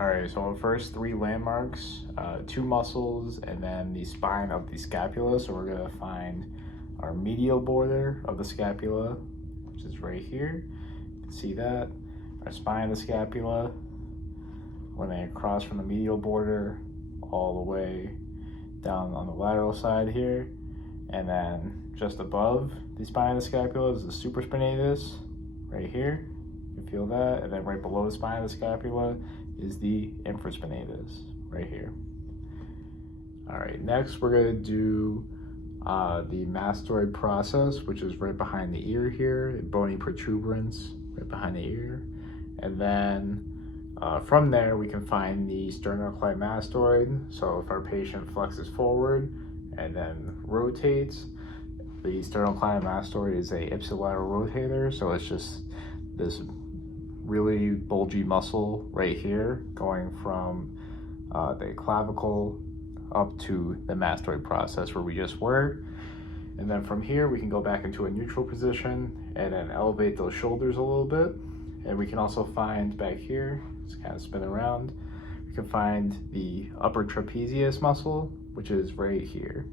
All right, so first three landmarks, two muscles, and then the spine of the scapula. So we're gonna find our medial border of the scapula, which is right here. You can see that. Our spine of the scapula, running across from the medial border all the way down on the lateral side here. And then just above the spine of the scapula is the supraspinatus, right here. You can feel that. And then right below the spine of the scapula is the infraspinatus, right here. All right, next we're gonna do the mastoid process, which is right behind the ear here, bony protuberance right behind the ear. And then from there, we can find the sternocleidomastoid. So if our patient flexes forward and then rotates, the sternocleidomastoid is a ipsilateral rotator. So it's just this really bulgy muscle right here going from the clavicle up to the mastoid process where we just were. And then from here, we can go back into a neutral position and then elevate those shoulders a little bit. And we can also find back here, just kind of spin around, we can find the upper trapezius muscle, which is right here.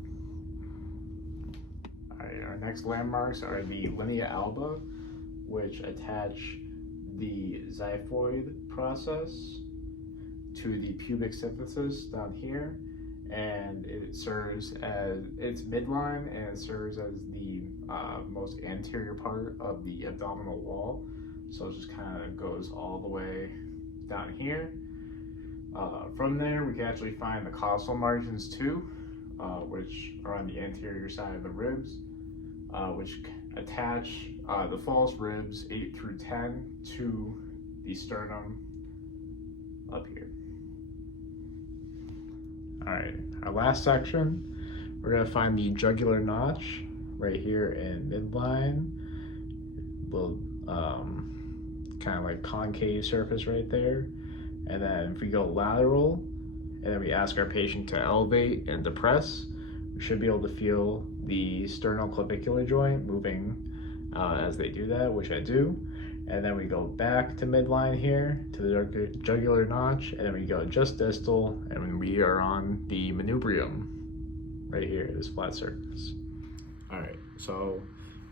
All right, our next landmarks are the linea alba, which attach the xiphoid process to the pubic symphysis down here. And it serves as, it's midline, and it serves as the most anterior part of the abdominal wall. So it just kind of goes all the way down here. From there, we can actually find the costal margins too, which are on the anterior side of the ribs, which attach the false ribs 8 through 10 to the sternum up here. All right, our last section, we're gonna find the jugular notch right here in midline. Little kind of like concave surface right there. And then if we go lateral, and then we ask our patient to elevate and depress, we should be able to feel the sternoclavicular joint moving as they do that, which I do. And then we go back to midline here to the jugular notch, and then we go just distal, and we are on the manubrium right here, this flat surface. All right, so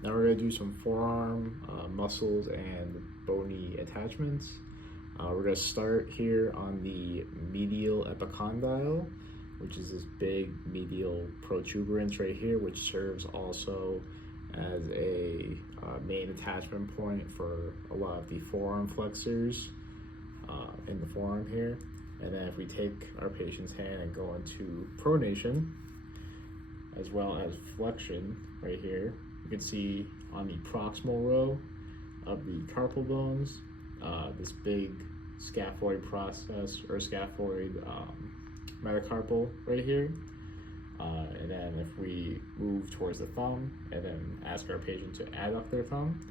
now we're gonna do some forearm muscles and bony attachments. We're gonna start here on the medial epicondyle, which is this big medial protuberance right here, which serves also as a main attachment point for a lot of the forearm flexors in the forearm here. And then if we take our patient's hand and go into pronation, as well as flexion right here, you can see on the proximal row of the carpal bones, this big scaphoid process, or scaphoid metacarpal right here. And then if we move towards the thumb and then ask our patient to adduct their thumb,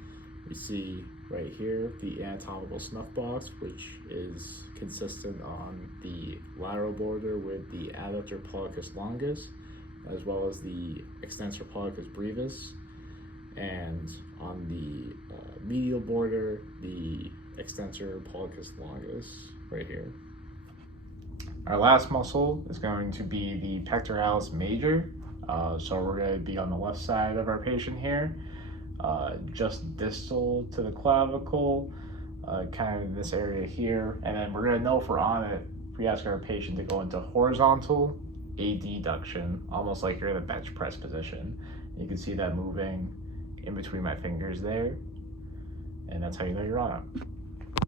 we see right here the anatomical snuff box, which is consistent on the lateral border with the adductor pollicis longus, as well as the extensor pollicis brevis, and on the medial border, the extensor pollicis longus right here. Our last muscle is going to be the pectoralis major. So we're going to be on the left side of our patient here, just distal to the clavicle, kind of in this area here. And then we're going to know if we're on it, if we ask our patient to go into horizontal adduction, almost like you're in a bench press position. You can see that moving in between my fingers there. And that's how you know you're on it.